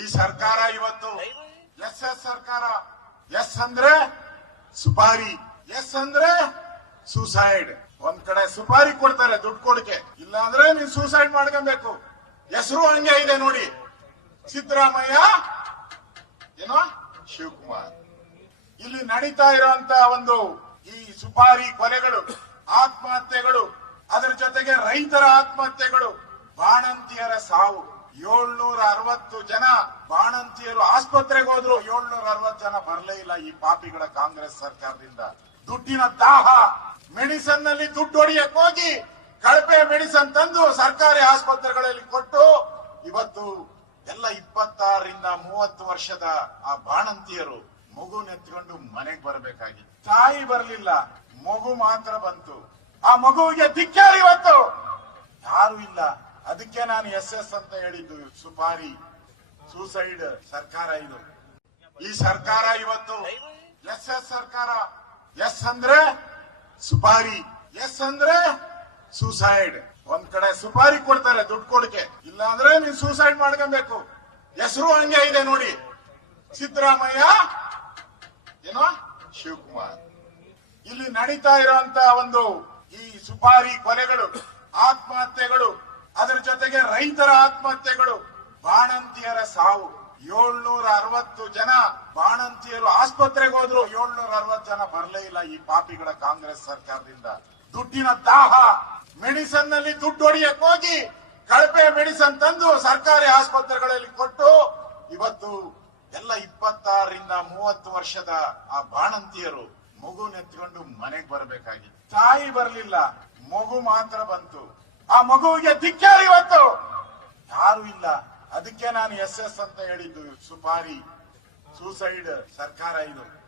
ಈ ಸರ್ಕಾರ ಇವತ್ತು ಎಸ್ ಎಸ್ ಸರ್ಕಾರ. ಎಸ್ ಅಂದ್ರೆ ಸುಪಾರಿ. ಎಸ್ ಅಂದ್ರೆ ಸೂಸೈಡ್ ಒಂದ್ ಕಡೆ ಸುಪಾರಿ ಕೊಡ್ತಾರೆ ದುಡ್ಡು ಕೊಡಕ್ಕೆ. ಇಲ್ಲ ಅಂದ್ರೆ ನೀನ್ ಸೂಸೈಡ್ ಮಾಡ್ಕೊಬೇಕು. ಹೆಸರು ಹಂಗೆ ಇದೆ ನೋಡಿ. ಸಿದ್ದರಾಮಯ್ಯ ಏನೋ ಶಿವಕುಮಾರ್. ಇಲ್ಲಿ ನಡೀತಾ ಇರುವಂತ ಒಂದು ಈ ಸುಪಾರಿ ಕೊಲೆಗಳು ಆತ್ಮಹತ್ಯೆಗಳು ಅದರ ಜೊತೆಗೆ ರೈತರ ಆತ್ಮಹತ್ಯೆಗಳು ಬಾಣಂತಿಯರ ಸಾವು. ಏಳ್ನೂರ ಅರವತ್ತು ಜನ ಬಾಣಂತಿಯರು ಆಸ್ಪತ್ರೆಗೆ ಹೋದ್ರು. ಏಳ್ನೂರ ಅರವತ್ತು ಜನ ಬರಲೇ ಇಲ್ಲ ಈ ಪಾಪಿಗಳ ಕಾಂಗ್ರೆಸ್ ಸರ್ಕಾರದಿಂದ. ದುಡ್ಡಿನ ದಾಹ. ಮೆಡಿಸನ್ನಲ್ಲಿ ದುಡ್ಡು ಹೊಡಿಯಕ್ ಹೋಗಿ ಕಳಪೆ ಮೆಡಿಸನ್ ತಂದು ಸರ್ಕಾರಿ ಆಸ್ಪತ್ರೆಗಳಲ್ಲಿ ಕೊಟ್ಟು ಇವತ್ತು ಎಲ್ಲ ಇಪ್ಪತ್ತಾರರಿಂದ ಮೂವತ್ತು ವರ್ಷದ ಆ ಬಾಣಂತಿಯರು ಮಗು ನೆತ್ಕೊಂಡು ಮನೆಗೆ ಬರಬೇಕಾಗಿತ್ತು. ತಾಯಿ ಬರಲಿಲ್ಲ. ಮಗು ಮಾತ್ರ ಬಂತು. ಆ ಮಗುವಿಗೆ ಧಿಕ್ಕಾರ ಇವತ್ತು. ಯಾರು ಇಲ್ಲ. ಅದಕ್ಕೆ ನಾನು ಎಸ್ ಎಸ್ ಅಂತ ಹೇಳಿದ್ದು, ಸುಪಾರಿ, ಸೂಸೈಡ್ ಸರ್ಕಾರ ಇದು. ಈ ಸರ್ಕಾರ ಇವತ್ತು ಎಸ್ ಎಸ್ ಸರ್ಕಾರ, ಎಸ್ ಅಂದ್ರೆ ಸುಪಾರಿ, ಎಸ್ ಅಂದ್ರೆ ಸೂಸೈಡ್. ಒಂದ್ ಕಡೆ ಸುಪಾರಿ ಕೊಡ್ತಾರೆ ದುಡ್ಡು ಕೊಡಕ್ಕೆ ಇಲ್ಲ ಅಂದ್ರೆ ನೀನ್ ಸೂಸೈಡ್ ಮಾಡ್ಕೊಬೇಕು. ಹೆಸರು ಹಂಗೆ ಇದೆ ನೋಡಿ. ಸಿದ್ದರಾಮಯ್ಯ, ಏನೋ ಶಿವಕುಮಾರ್. ಇಲ್ಲಿ ನಡೀತಾ ಇರುವಂತ ಒಂದು ಈ ಸುಪಾರಿ ಕೊಲೆಗಳು, ಆತ್ಮಹತ್ಯೆಗಳು ಜೊತೆಗೆ ರೈತರ ಆತ್ಮಹತ್ಯೆಗಳು. ಬಾಣಂತಿಯರ ಸಾವು. ಏಳ್ನೂರ ಅರವತ್ತು ಜನ ಬಾಣಂತಿಯರು ಆಸ್ಪತ್ರೆಗೆ ಹೋದ್ರು. ಏಳ್ನೂರ ಅರವತ್ತು ಜನ ಬರಲೇ ಇಲ್ಲ ಈ ಪಾಪಿಗಳ ಕಾಂಗ್ರೆಸ್ ಸರ್ಕಾರದಿಂದ. ದುಡ್ಡಿನ ದಾಹ. ಮೆಡಿಸನ್ನಲ್ಲಿ ದುಡ್ಡು ಹೊಡಿಯಕ್ ಹೋಗಿ ಕಳಪೆ ಮೆಡಿಸನ್ ತಂದು ಸರ್ಕಾರಿ ಆಸ್ಪತ್ರೆಗಳಲ್ಲಿ ಕೊಟ್ಟು ಇವತ್ತು ಎಲ್ಲ ಇಪ್ಪತ್ತಾರರಿಂದ ಮೂವತ್ತು ವರ್ಷದ ಆ ಬಾಣಂತಿಯರು ಮಗು ನೆತ್ಕೊಂಡು ಮನೆಗೆ ಬರಬೇಕಾಗಿತ್ತು ತಾಯಿ ಬರಲಿಲ್ಲ. ಮಗು ಮಾತ್ರ ಬಂತು. ಆ ಮಗುವಿಗೆ ಧಿಕ್ಕಾರ ಇವತ್ತು. ಯಾರು ಇಲ್ಲ. ಅದಕ್ಕೆ ನಾನು ಎಸ್ ಎಸ್ ಅಂತ ಹೇಳಿದ್ದು. ಸುಪಾರಿ, ಸೂಸೈಡ್ ಸರ್ಕಾರ ಇದು.